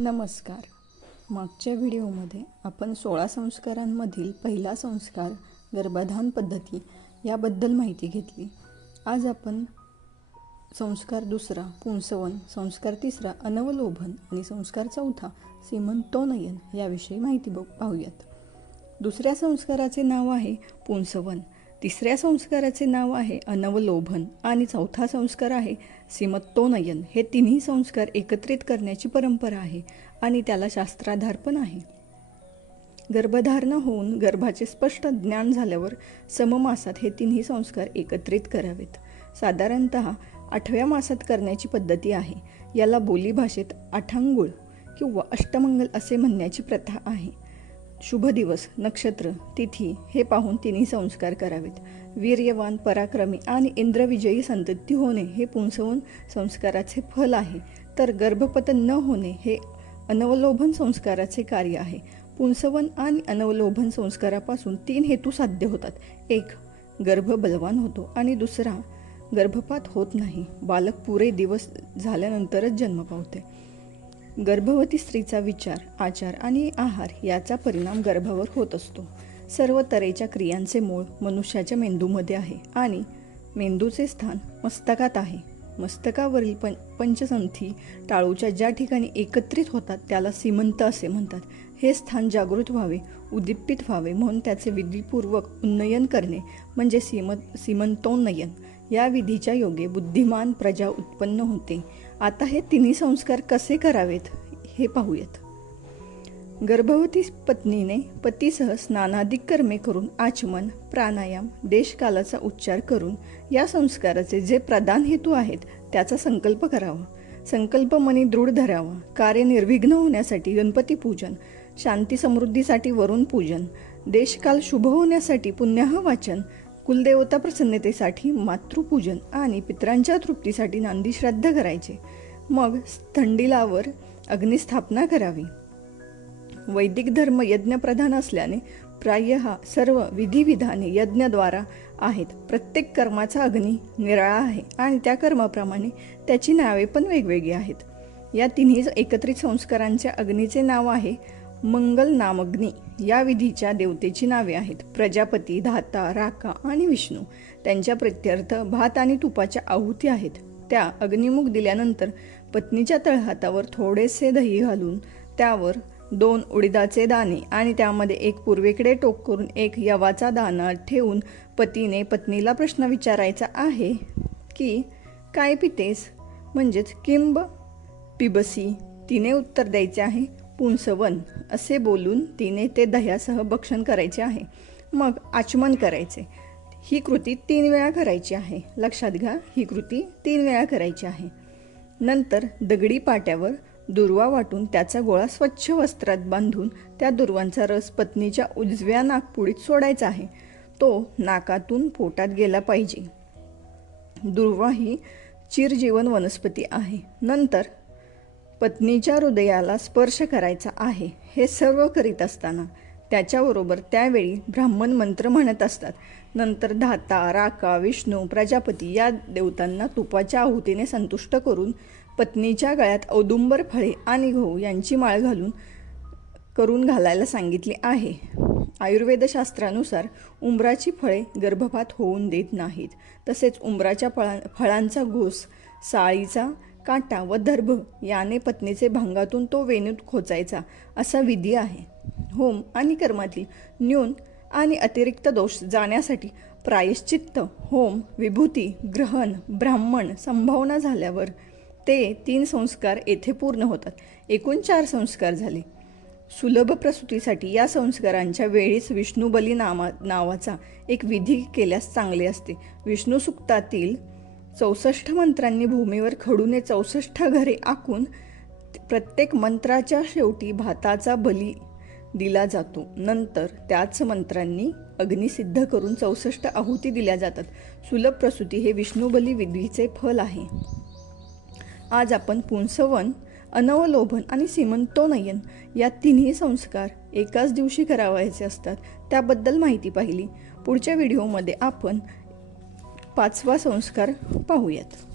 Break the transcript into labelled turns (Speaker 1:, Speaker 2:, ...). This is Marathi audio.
Speaker 1: नमस्कार. मागच्या व्हिडिओमध्ये आपण सोळा संस्कारांमधील पहिला संस्कार गर्भाधान पद्धती याबद्दल माहिती घेतली. आज आपण संस्कार दुसरा पुंसवन संस्कार तिसरा अनवलोभन आणि संस्कार चौथा सीमंतोनयन याविषयी माहिती बघ पाहूयात. दुसऱ्या संस्काराचे नाव आहे पुंसवन. तिसऱ्या संस्काराचे नाव आहे अनवलोभन आणि चौथा संस्कार आहे सीमत्तोनयन. हे तिन्ही संस्कार एकत्रित करण्याची परंपरा आहे आणि त्याला शास्त्राधार पण आहे. गर्भधारणा होऊन गर्भाचे स्पष्ट ज्ञान झाल्यावर सममासात हे तिन्ही संस्कार एकत्रित करावेत. साधारणत आठव्या मासात करण्याची पद्धती आहे. याला बोलीभाषेत आठांगुळ किंवा अष्टमंगल असे म्हणण्याची प्रथा आहे. शुभ दिवस नक्षत्र तिथी हे पाहून तिन्ही संस्कार करावेत. वीर्यवान पराक्रमी आणि इंद्रविजयी संतती होणे हे पुंसवन संस्काराचे फल आहे. तर गर्भपतन न होणे हे अनवलोभन संस्काराचे कार्य आहे. पुंसवन आणि अनवलोभन संस्कारापासून तीन हेतू साध्य होतात. एक गर्भ बलवान होतो आणि दुसरा गर्भपात होत नाही. बालक पुरे दिवस झाल्यानंतरच जन्म पावते. गर्भवती स्त्रीचा विचार आचार आणि आहार याचा परिणाम गर्भावर होत असतो. सर्व तऱ्हेच्या क्रियांचे मूळ मनुष्याच्या मेंदूमध्ये आहे आणि मेंदूचे स्थान मस्तकात आहे. मस्तकावरील पं पंचसंथी टाळूच्या ज्या ठिकाणी एकत्रित होतात त्याला सीमंत असे म्हणतात. हे स्थान जागृत व्हावे उद्दीपित व्हावे म्हणून त्याचे विधीपूर्वक उन्नयन करणे म्हणजे सीम सीमंतोन्नयन. या विधीच्या योगे बुद्धिमान प्रजा उत्पन्न होते. आता हे तिन्ही संस्कार कसे करावेत हे पाहूयात. गर्भवती पत्नीने पतीसह स्नानाधिक कर्मे करून आचमन प्राणायाम देशकालाचा उच्चार करून या संस्काराचे जे प्रधान हेतू आहेत त्याचा संकल्प करावा. संकल्प मनी दृढ धरावा. कार्य निर्विघ्न होण्यासाठी गणपती पूजन शांती समृद्धीसाठी वरुण पूजन देशकाल शुभ होण्यासाठी पुण्याह वाचन कुलदेवता प्रसन्नतेसाठी मातृपूजन आणि पित्रांच्या तृप्तीसाठी नांदी श्राद्ध करायचे. मग थंडीलावर अग्निस्थापना करावी. वैदिक धर्म यज्ञप्रधान असल्याने प्राय सर्व विधिविधाने यज्ञद्वारा आहेत. प्रत्येक कर्माचा अग्नी निराळा आहे आणि त्या कर्माप्रमाणे त्याची नावे पण वेगवेगळी आहेत. या तिन्ही एकत्रित संस्कारांच्या अग्नीचे नाव आहे मंगल नामग्नी. या विधीच्या देवतेची नावे आहेत. प्रजापती धाता राका आणि विष्णू. त्यांच्या प्रत्यर्थ भात आणि तुपाच्या आहुती आहेत. त्या अग्निमुख दिल्यानंतर पत्नीच्या तळहातावर थोडेसे दही घालून त्यावर दोन उडीदाचे दाणे आणि त्यामध्ये एक पूर्वेकडे टोक करून एक यवाचा दाना ठेवून पतीने पत्नीला प्रश्न विचारायचा आहे की काय पितेस? म्हणजेच किंब पिबसी. तिने उत्तर द्यायचे आहे पुंसवन असे बोलून तिने ते दह्यासह भक्षण करायचे आहे. मग आचमन करायचे. ही कृती तीन वेळा करायची आहे. लक्षात घ्या ही कृती तीन वेळा करायची आहे. नंतर दगडी पाट्यावर दुर्वा वाटून त्याचा गोळा स्वच्छ वस्त्रात बांधून त्या दुर्वांचा रस पत्नीच्या उजव्या नागपुडीत सोडायचा आहे. तो नाकातून पोटात गेला पाहिजे. दुर्वा ही चिरजीवन वनस्पती आहे. नंतर पत्नीच्या हृदयाला स्पर्श करायचा आहे हे सर्व करीत असताना त्याच्याबरोबर त्यावेळी ब्राह्मण मंत्र म्हणत असतात. नंतर धाता राका विष्णू प्रजापती या देवतांना तुपाच्या आहुतीने संतुष्ट करून पत्नीच्या गळ्यात औदुंबर फळे आणि गहू यांची माळ घालून करून घालायला सांगितली आहे. आयुर्वेदशास्त्रानुसार उंबराची फळे गर्भपात होऊन देत नाहीत. तसेच उंबराच्या फळा फळांचा घोस साळीचा काटा व दर्भ याने पत्नीचे भांगातून तो वेणूत खोचायचा असा विधी आहे. होम आणि कर्मातील न्यून आणि अतिरिक्त दोष जाण्यासाठी प्रायश्चित्त होम विभूती ग्रहण ब्राह्मण संभावना झाल्यावर ते तीन संस्कार येथे पूर्ण होतात. एकूण चार संस्कार झाले. सुलभ प्रसूतीसाठी या संस्कारांच्या वेळीच विष्णुबली नामा नावाचा एक विधी केल्यास चांगले असते. विष्णू सुक्तातील चौसष्ट मंत्रांनी भूमीवर खडूने चौसष्ट घरे आखून प्रत्येक मंत्राच्या शेवटी भाताचा बली दिला जातो. नंतर त्याच मंत्रांनी अग्निसिद्ध करून चौसष्ट आहुती दिल्या जातात. सुलभ प्रसूती हे विष्णुबली विधीचे फल आहे. आज आपण पुंसवन अनवलोभन आणि सीमंतोनयन या तिन्ही संस्कार एकाच दिवशी करावायचे असतात त्याबद्दल माहिती पाहिली. पुढच्या व्हिडिओमध्ये आपण पाचवा संस्कार पाहूयात.